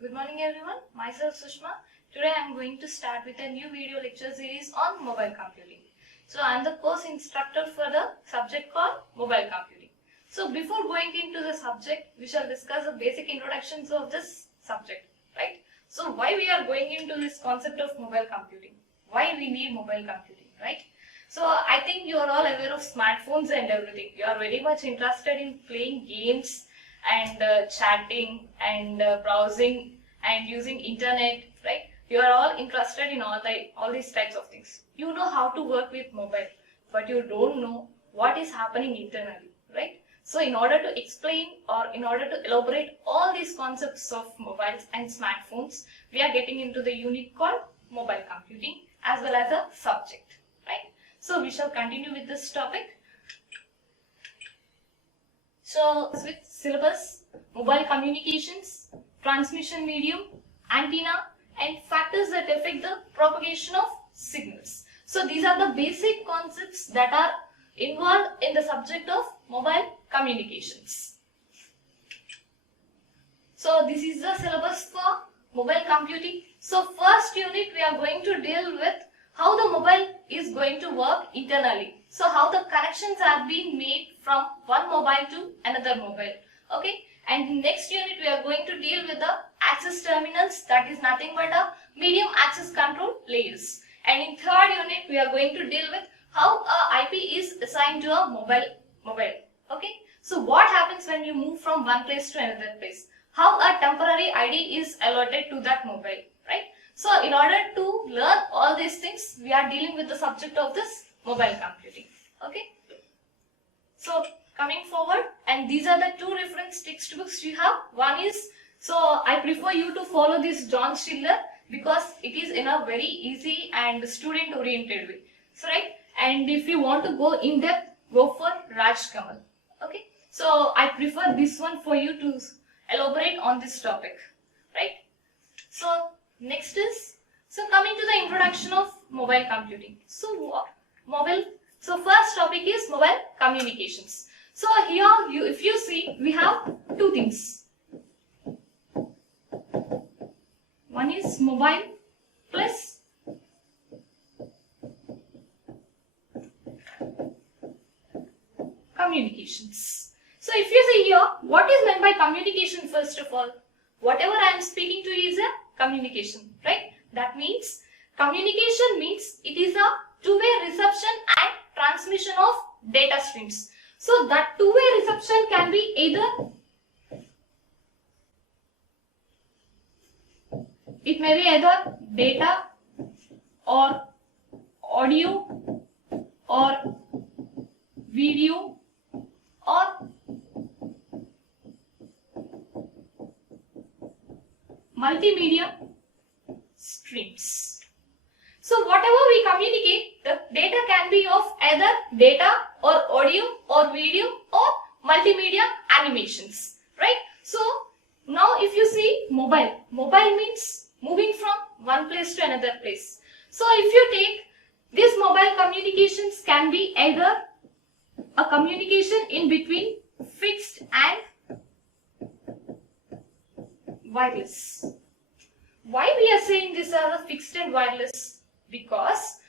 Good morning everyone, myself Sushma. Today I am going to start with a new video lecture series on mobile computing. So I am the course instructor for the subject called mobile computing. So before going into the subject, we shall discuss the basic introductions of this subject, right? So why we are going into this concept of mobile computing? Why we need mobile computing, right? So I think you are all aware of smartphones and everything. You are very much interested in playing games and chatting and browsing and using internet, right? You are all interested in all these types of things. You know how to work with mobile, but you don't know what is happening internally, right? So in order to explain or in order to elaborate all these concepts of mobiles and smartphones, we are getting into the unit called mobile computing as well as a subject, right? So we shall continue with this topic. So with syllabus, mobile communications, transmission medium, antenna, and factors that affect the propagation of signals. So these are the basic concepts that are involved in the subject of mobile communications. So this is the syllabus for mobile computing. So first unit we are going to deal with how the mobile is going to work internally. So how the connections are being made from one mobile to another mobile. Okay. And in next unit we are going to deal with the access terminals, that is nothing but a medium access control layers. And in third unit we are going to deal with how a IP is assigned to a mobile. Okay. So what happens when you move from one place to another place? How a temporary ID is allotted to that mobile, right? So in order to learn all these things, we are dealing with the subject of this mobile computing. Okay. So coming forward, and these are the two reference textbooks you have. One is, so I prefer you to follow this John Schiller because it is in a very easy and student oriented way. So right, and if you want to go in depth, go for Raj Kamal. Okay. So I prefer this one for you to elaborate on this topic, right? So next is, so coming to the introduction of mobile computing. So first topic is mobile communications. So here if you see, we have two things. One is mobile plus communications. So if you see here, what is meant by communication first of all? Whatever I am speaking to is a communication, right? That means communication means it is a two-way reception and transmission of data streams. So that two-way reception can be either, it may be either data or audio or video or multimedia streams. So whatever we communicate, the data can be of either data or audio or video or multimedia animations, right? So now if you see mobile means moving from one place to another place. So if you take these mobile communications can be either a communication in between fixed and wireless. Why we are saying this as a fixed and wireless? Because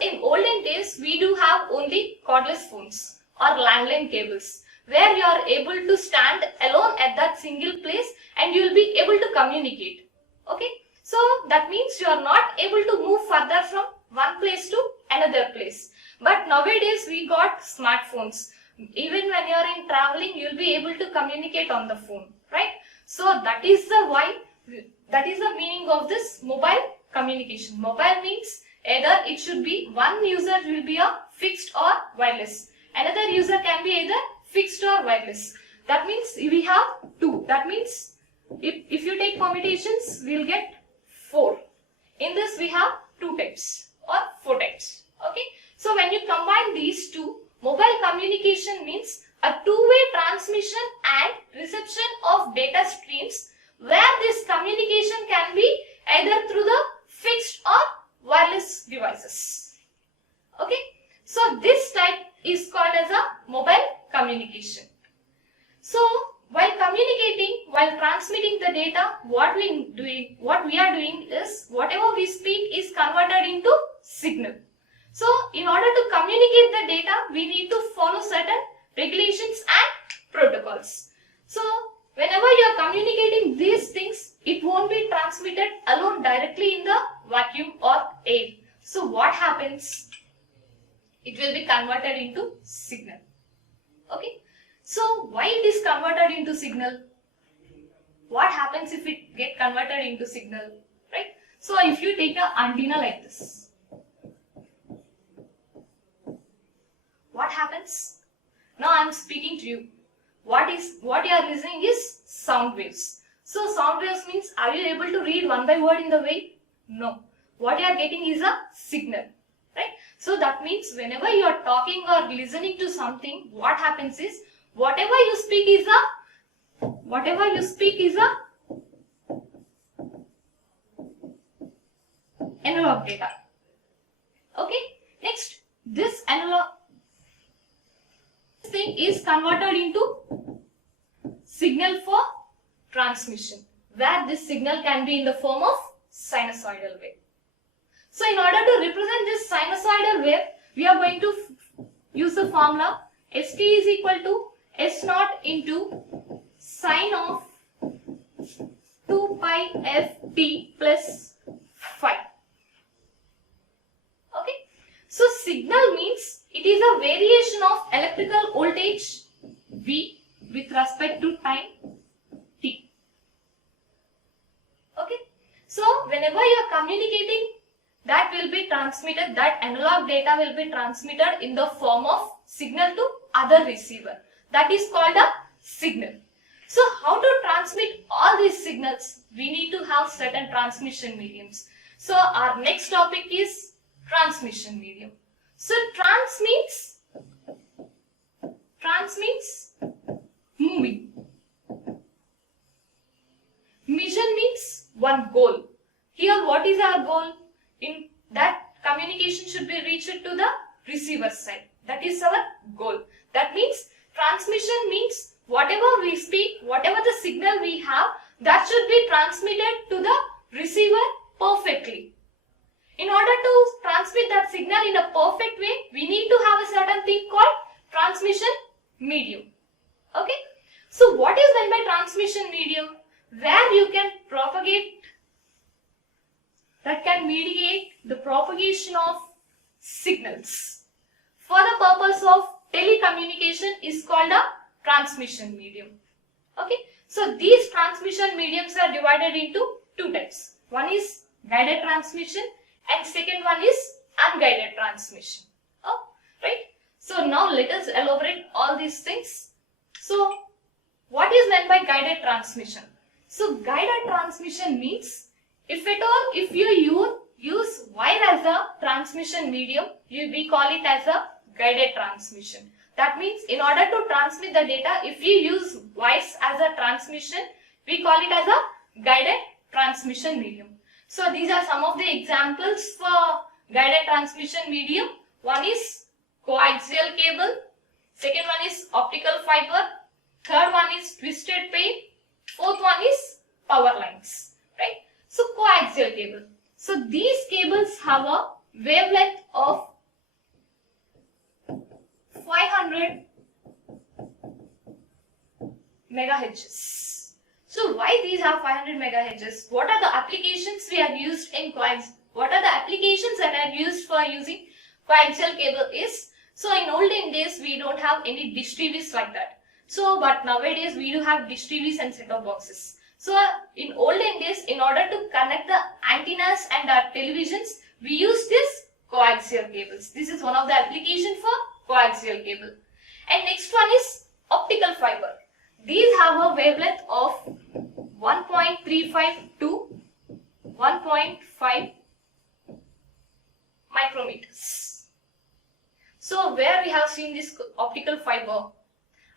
in olden days we do have only cordless phones or landline cables where you are able to stand alone at that single place and you will be able to communicate. Okay, so that means you are not able to move further from one place to another place. But nowadays we got smartphones. Even when you are in traveling, you will be able to communicate on the phone, right? So that is the meaning of this mobile communication. Mobile means either it should be one user will be a fixed or wireless. Another user can be either fixed or wireless. That means we have two. That means if you take permutations, we will get 4. In this we have 2 types or 4 types. Okay. So when you combine these two, mobile communication means a two-way transmission and reception of data streams where this communication can be either through the fixed or wireless devices. Okay. So this type is called as a mobile communication. So while communicating, while transmitting the data, what we are doing is whatever we speak is converted into signal. So in order to communicate the data, we need to follow certain regulations and protocols. So whenever you are communicating these things, it won't be transmitted alone directly in the vacuum or air. So what happens? It will be converted into signal. Okay. So why it is converted into signal? What happens if it get converted into signal? Right. So if you take an antenna like this, what happens? Now I am speaking to you. What you are listening is sound waves. So sound waves means, are you able to read one by word in the wave? No. What you are getting is a signal. Right? So that means whenever you are talking or listening to something, what happens is whatever you speak is a analog data. Okay. Next, this analog thing is converted into signal for transmission, where this signal can be in the form of sinusoidal wave. So in order to represent this sinusoidal wave, we are going to use the formula St is equal to S naught into sine of 2 pi f t plus phi. Okay. So signal means it is a variation of electrical voltage V with respect to time t. Okay. So whenever you are communicating, that will be transmitted, that analog data will be transmitted in the form of signal to other receiver. That is called a signal. So how to transmit all these signals? We need to have certain transmission mediums. So our next topic is transmission medium. So trans means moving. Mission means one goal. Here what is our goal? In that communication should be reached to the receiver side. That is our goal. That means transmission means whatever we speak, whatever the signal we have, that should be transmitted to the receiver perfectly. In order to transmit that signal in a perfect way, we need to have a certain thing called transmission medium. Okay. So what is meant by transmission medium? Where you can propagate, that can mediate the propagation of signals. For the purpose of telecommunication is called a transmission medium. Okay. So these transmission mediums are divided into two types. One is guided transmission and second one is unguided transmission. Oh, right. So now let us elaborate all these things. So what is meant by guided transmission? So guided transmission means, if at all, if you use wire as a transmission medium, we call it as a guided transmission. That means in order to transmit the data, if you use wires as a transmission, we call it as a guided transmission medium. So these are some of the examples for guided transmission medium. One is coaxial cable, second one is optical fiber, third one is twisted pair, fourth one is power lines, right? So coaxial cable. So these cables have a wavelength of 500 megahertz. So why these have 500 megahertz? What are the applications we have used in coaxial? What are the applications that are used for using coaxial cable is? So in olden days we don't have any dish TVs like that. So but nowadays we do have dish TVs and set-top boxes. So in olden days, in order to connect the antennas and our televisions, we use this coaxial cables. This is one of the applications for coaxial cable. And next one is optical fiber. These have a wavelength of 1.35 to 1.5 micrometers. So where we have seen this optical fiber,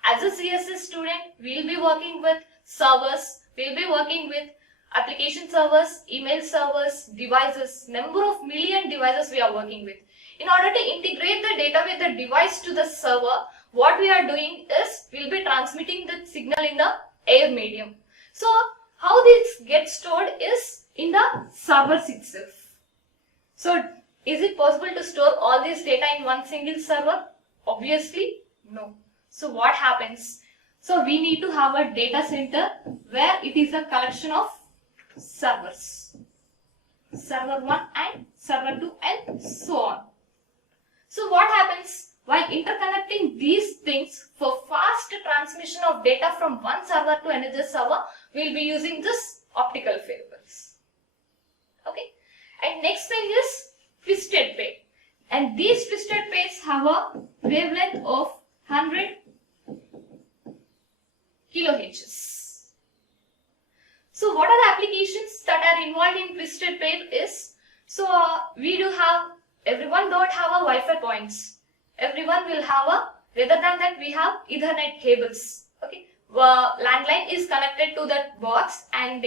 as a CSS student, we will be working with servers, we will be working with application servers, email servers, devices, number of million devices we are working with. In order to integrate the data with the device to the server, what we are doing is we will be transmitting the signal in the air medium. So how this gets stored is in the servers itself. So is it possible to store all this data in one single server? Obviously no. So what happens? So we need to have a data center where it is a collection of servers. Server 1 and server 2 and so on. So what happens? While interconnecting these things for fast transmission of data from one server to another server, we will be using this optical fibers. Okay. And next thing is twisted pair. And these twisted pairs have a wavelength of 100 kilohertz. So what are the applications that are involved in twisted pair is, we do have, everyone don't have a Wi-Fi points. Everyone will have a, rather than that we have Ethernet cables. Okay, landline is connected to that box and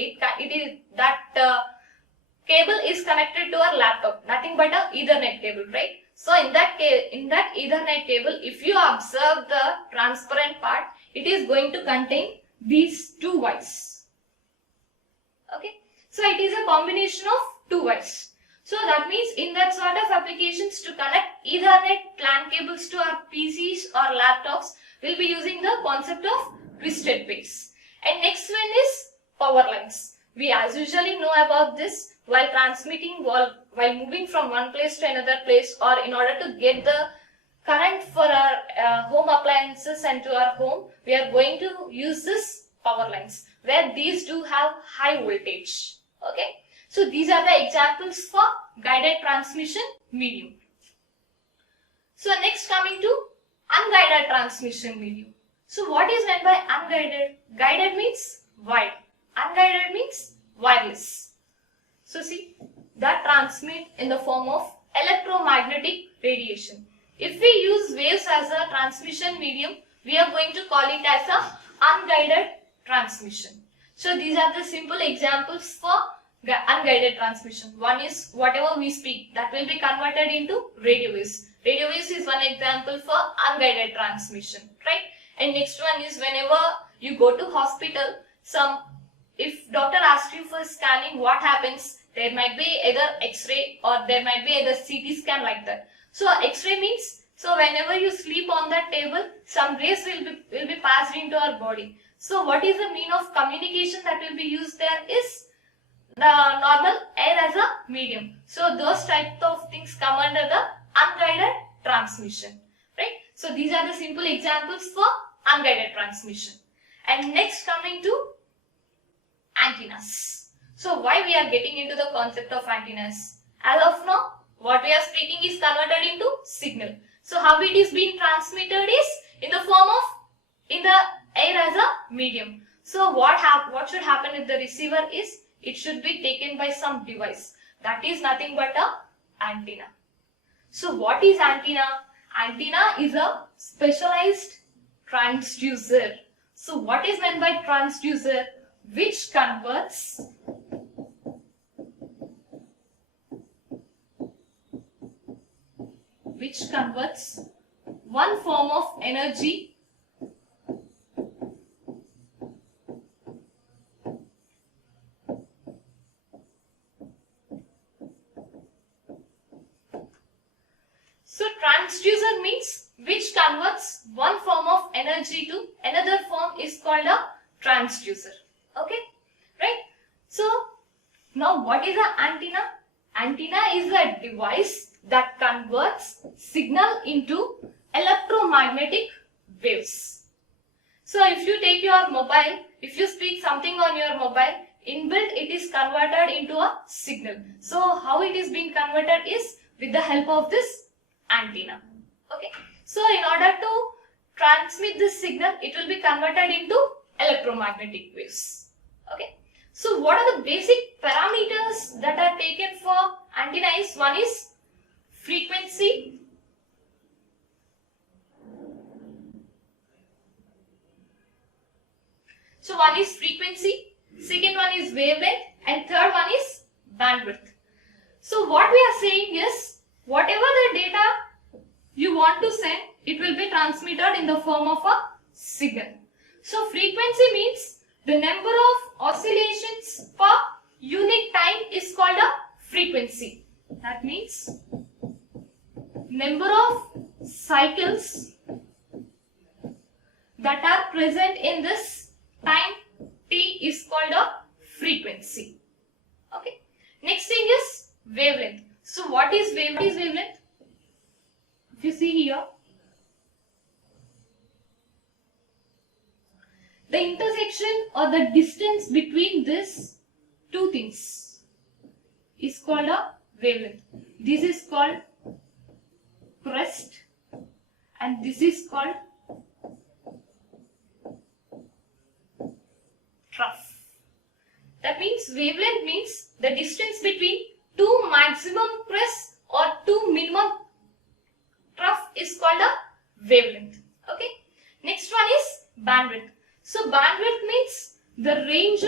cable is connected to our laptop. Nothing but a Ethernet cable, right? So in that Ethernet cable, if you observe the transparent part, it is going to contain these two wires. Okay, so it is a combination of two wires. So that means in that sort of applications, to connect Ethernet LAN cables to our PCs or laptops, we'll be using the concept of twisted pairs. And next one is power lines. We as usually know about this while transmitting, while moving from one place to another place, or in order to get the current for our home appliances and to our home, we are going to use this power lines where these do have high voltage. Okay. So these are the examples for guided transmission medium. So next coming to unguided transmission medium. So what is meant by unguided? Guided means wide. Unguided means wireless. So see, that transmit in the form of electromagnetic radiation. If we use waves as a transmission medium, we are going to call it as a unguided transmission. So these are the simple examples for unguided transmission. One is whatever we speak, that will be converted into radio waves. Radio waves is one example for unguided transmission, right? And next one is whenever you go to hospital, if doctor asks you for scanning, what happens? There might be either X-ray or there might be either CT scan like that. So X-ray means, so whenever you sleep on that table, some rays will be passed into our body. So what is the mean of communication that will be used there is the normal air as a medium. So those type of things come under the unguided transmission, right? So these are the simple examples for unguided transmission. And next coming to antennas. So why we are getting into the concept of antennas? As of now, what we are speaking is converted into signal. So how it is being transmitted is in the form of in the air as a medium. So what should happen with the receiver is it should be taken by some device. That is nothing but a antenna. So what is antenna? Antenna is a specialized transducer. So what is meant by transducer? Which converts one form of energy So transducer means which converts one form of energy to another form is called a transducer. Okay, right? So now what is an antenna? Antenna is a device that converts signal into electromagnetic waves. So if you take your mobile, if you speak something on your mobile, inbuilt it is converted into a signal. So how it is being converted is with the help of this antenna. Okay. So in order to transmit this signal, it will be converted into electromagnetic waves. Okay. So what are the basic parameters that are taken for antenna is, one is frequency, so one is frequency, second one is wavelength, and third one is bandwidth. So what we are saying is, whatever the data you want to send, it will be transmitted in the form of a signal. So frequency means The number of oscillations per unit time is called a frequency. That means number of cycles that are present in this time t is called a frequency. Okay. Next thing is wavelength. So what is wavelength? If you see here, the intersection or the distance between these two things is called a wavelength. This is called crest and this is called trough. That means wavelength means the distance between two maximum crests or two minimum trough is called a wavelength. Okay. Next one is bandwidth. So bandwidth means the range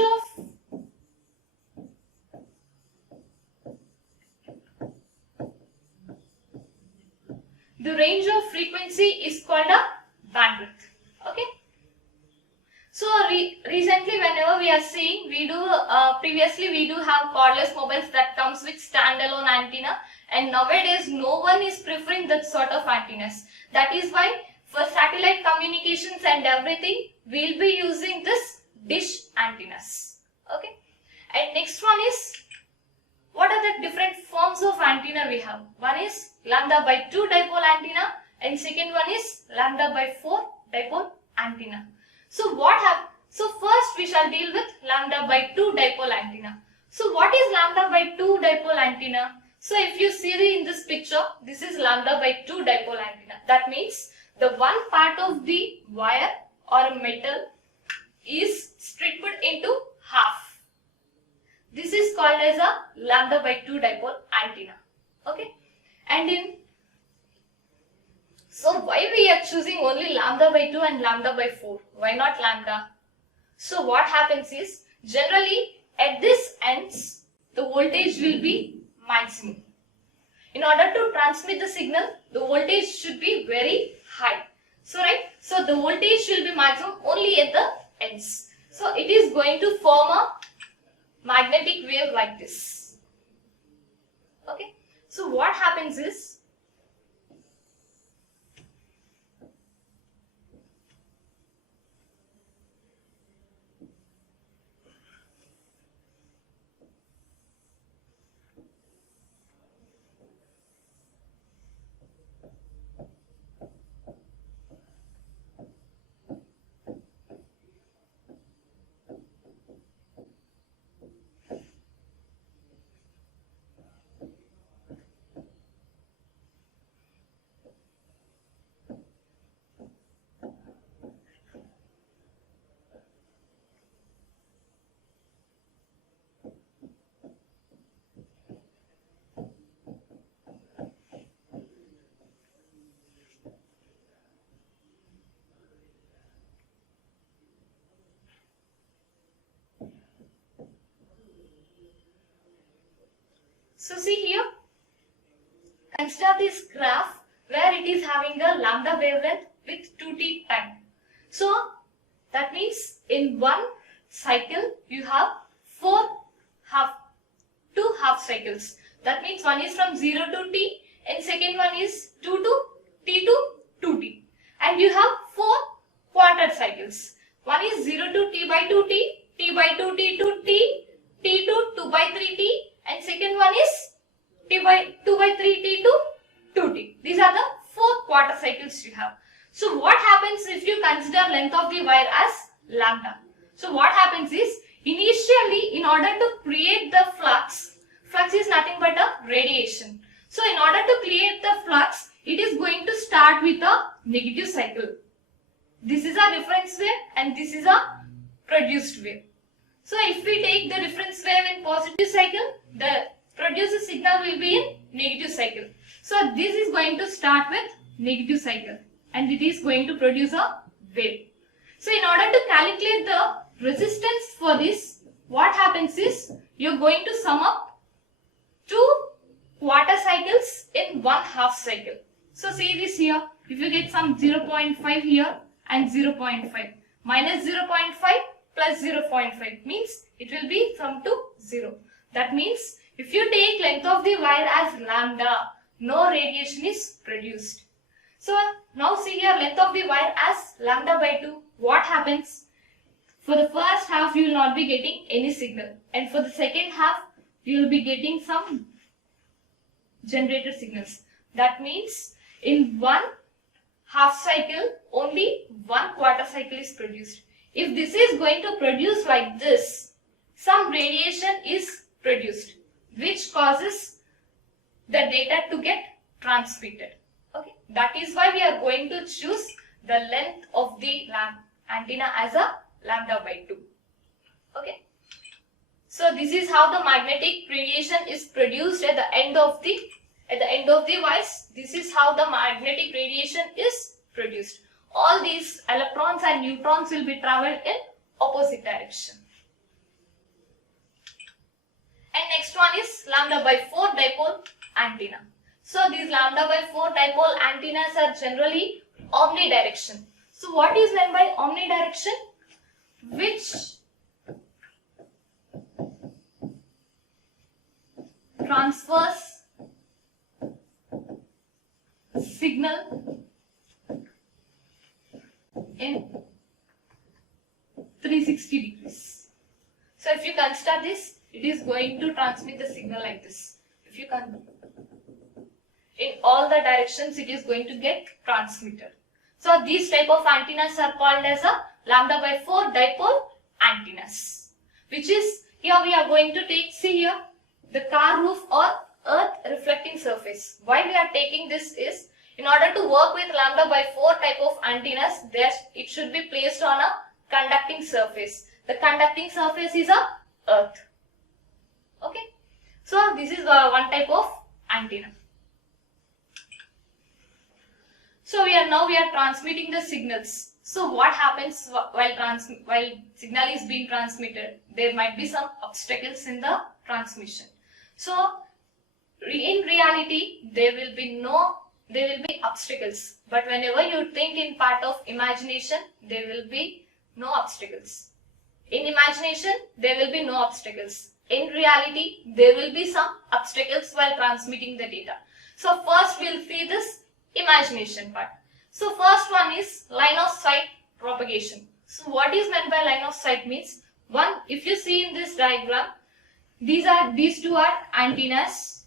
of frequency is called a bandwidth. Okay. So recently, whenever we are seeing, previously we do have cordless mobiles that comes with standalone antenna, and nowadays no one is preferring that sort of antennas. That is why for satellite communications and everything, we'll be using this dish antennas. Okay. And next one is, what are the different forms of antenna we have? One is lambda by 2 dipole antenna and second one is lambda by 4 dipole antenna. So so first we shall deal with lambda by 2 dipole antenna. So what is lambda by 2 dipole antenna? So if you see in this picture, this is lambda by 2 dipole antenna. That means the one part of the wire or metal is stripped into half. This is called as a lambda by 2 dipole antenna. Okay. And so why we are choosing only lambda by 2 and lambda by 4? Why not lambda? So what happens is, generally at this ends, the voltage will be maximum. In order to transmit the signal, the voltage should be very high. So the voltage will be maximum only at the ends. So it is going to form a magnetic wave like this. Okay. So what happens is, so see here, consider this graph where it is having a lambda wavelength with 2t time. So that means in one cycle you have two half cycles. That means one is from 0 to t and second one is 2 to t to 2t. And you have 4 quarter cycles. One is 0 to t by 2t, t by 2t to t, t to 2 by 3t, and second one is t by 2 by 3t to 2t. These are the 4 quarter cycles you have. So what happens if you consider length of the wire as lambda? So what happens is, initially in order to create the flux is nothing but a radiation. So in order to create the flux, it is going to start with a negative cycle. This is a reference wave and this is a produced wave. So if we take the reference wave in positive cycle, the produced signal will be in negative cycle. So this is going to start with negative cycle and it is going to produce a wave. So in order to calculate the resistance for this, what happens is, you are going to sum up 2 quarter cycles in one half cycle. So see this here, if you get some 0.5 here and 0.5, minus 0.5 plus 0.5 means it will be sum to 0. That means if you take length of the wire as lambda, no radiation is produced. So now see here, length of the wire as lambda by 2. What happens? For the first half you will not be getting any signal, and for the second half you will be getting some generated signals. That means in one half cycle only one quarter cycle is produced. If this is going to produce like this, some radiation is produced which causes the data to get transmitted. Okay, that is why we are going to choose the length of the antenna as a lambda by 2. Okay, so this is how the magnetic radiation is produced at the end of the wires. This is how the magnetic radiation is produced. All these electrons and neutrons will be traveled in opposite direction. And next one is lambda by 4 dipole antenna. So these lambda by 4 dipole antennas are generally omnidirection. So what is meant by omnidirection? Which transfers signal in 360 degrees. So if you consider this, it is going to transmit the signal like this. If you can, in all the directions it is going to get transmitted. So these type of antennas are called as a lambda by 4 dipole antennas, which is, here we are going to take, see here, the car roof or earth reflecting surface. Why we are taking this is, in order to work with lambda by 4 type of antennas, it should be placed on a conducting surface. The conducting surface is a earth. Okay, so this is one type of antenna. So we are transmitting the signals. So what happens while signal is being transmitted? There might be some obstacles in the transmission. So in reality there will be obstacles, but whenever you think in part of imagination, there will be no obstacles. In imagination there will be no obstacles. In reality there will be some obstacles while transmitting the data. So first we'll see this imagination part. So first one is line of sight propagation. So what is meant by line of sight means, one, if you see in this diagram, these two are antennas.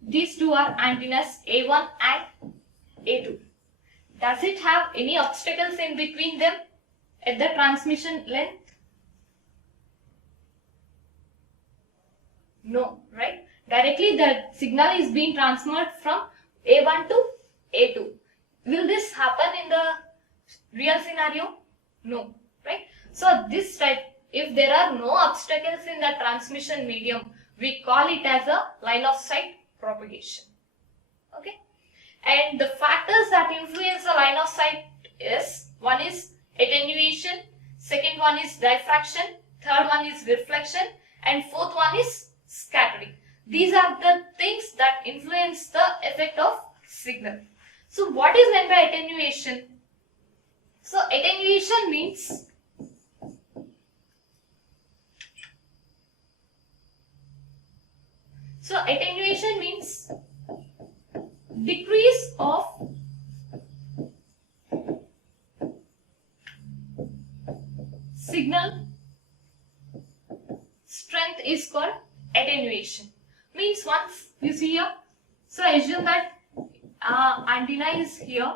These two are antennas A1 and A2. Does it have any obstacles in between them at the transmission length? No, right? Directly the signal is being transferred from A1 to A2. Will this happen in the real scenario? No, right? So this type, if there are no obstacles in the transmission medium, we call it as a line of sight propagation. Okay, and the factors that influence the line of sight is, one is attenuation, second one is diffraction, third one is reflection, and fourth one is scattering. These are the things that influence the effect of signal. So what is meant by attenuation? So attenuation means decrease of signal strength is called attenuation. Means once you see here, so assume that antenna is here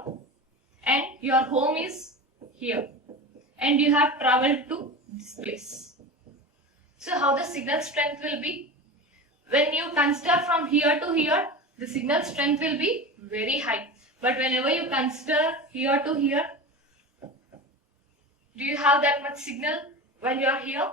and your home is here and you have traveled to this place. So how the signal strength will be? When you consider from here to here, the signal strength will be very high. But whenever you consider here to here, do you have that much signal when you are here?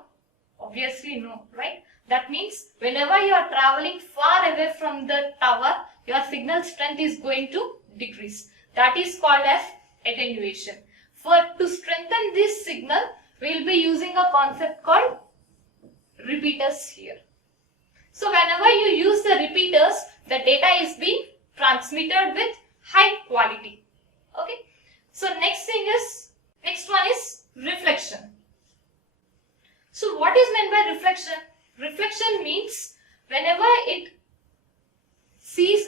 Obviously no, right? That means whenever you are traveling far away from the tower, your signal strength is going to decrease. That is called as attenuation. To strengthen this signal, we will be using a concept called repeaters here. So whenever you use the repeaters, the data is being transmitted with high quality. Okay. So next one is reflection. So what is meant by reflection? Reflection means whenever it sees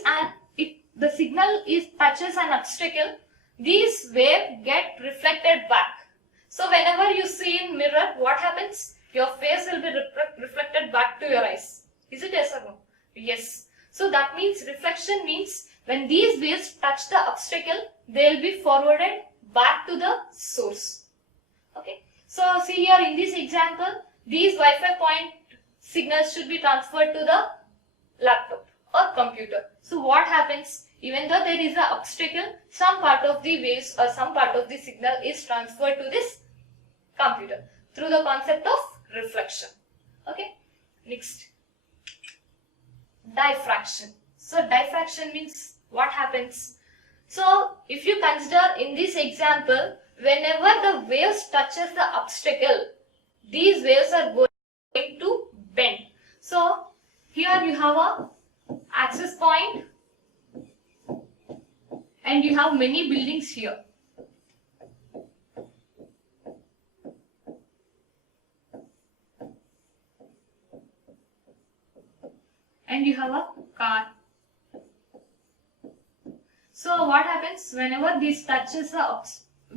the signal touches an obstacle, these waves get reflected back. So whenever you see in mirror, what happens? Your face will be reflected back to your eyes. Is it yes or no? Yes. So that means reflection means when these waves touch the obstacle, they will be forwarded back to the source. Okay. So see here in this example, these Wi-Fi point signals should be transferred to the laptop or computer. So what happens? Even though there is an obstacle, some part of the waves or some part of the signal is transferred to this computer through the concept of reflection. Okay. Next, diffraction. So diffraction means what happens? So if you consider in this example, whenever the waves touches the obstacle, these waves are going to bend. So here you have a access point and you have many buildings here. And you have a car. So what happens? Whenever this touches the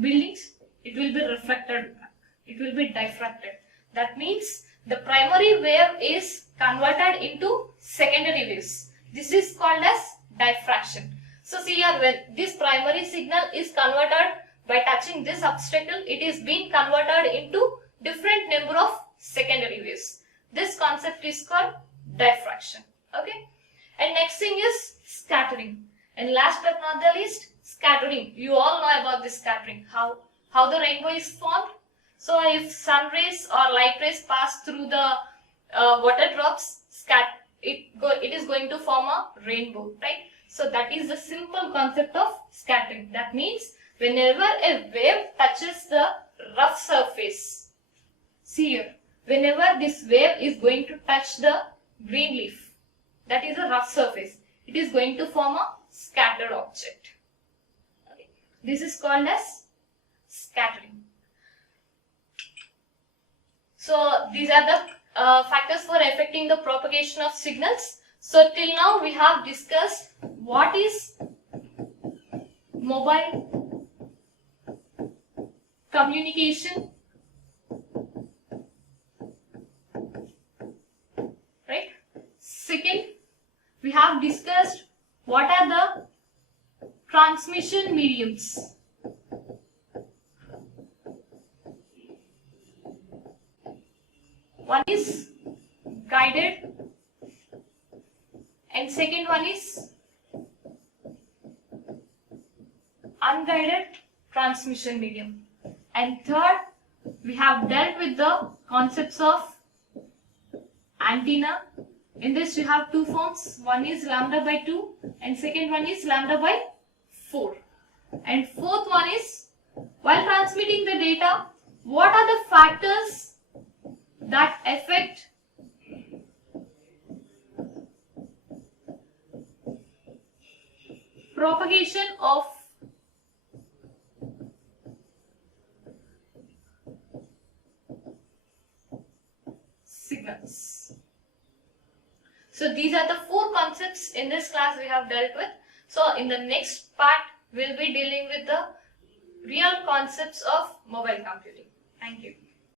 buildings, it will be reflected back. It will be diffracted. That means the primary wave is converted into secondary waves. This is called as diffraction. So see here, when this primary signal is converted by touching this obstacle, it is being converted into different number of secondary waves. This concept is called diffraction. Okay. And next thing is scattering. And last but not the least, scattering. You all know about this scattering. How the rainbow is formed. So if sun rays or light rays pass through the water drops, it is going to form a rainbow, right? So that is the simple concept of scattering. That means whenever a wave touches the rough surface, see here, whenever this wave is going to touch the green leaf, that is a rough surface, it is going to form a scattered object. Okay. This is called as scattering. So these are the factors for affecting the propagation of signals. So till now we have discussed what is mobile communication, right? Second, we have discussed what are the transmission mediums. One is guided and second one is unguided transmission medium. And third, we have dealt with the concepts of antenna. In this you have two forms. One is lambda by 2 and second one is lambda by 4. And fourth one is, while transmitting the data, what are the factors that affect propagation of signals. So these are the four concepts in this class we have dealt with. So in the next part, we'll be dealing with the real concepts of mobile computing. Thank you.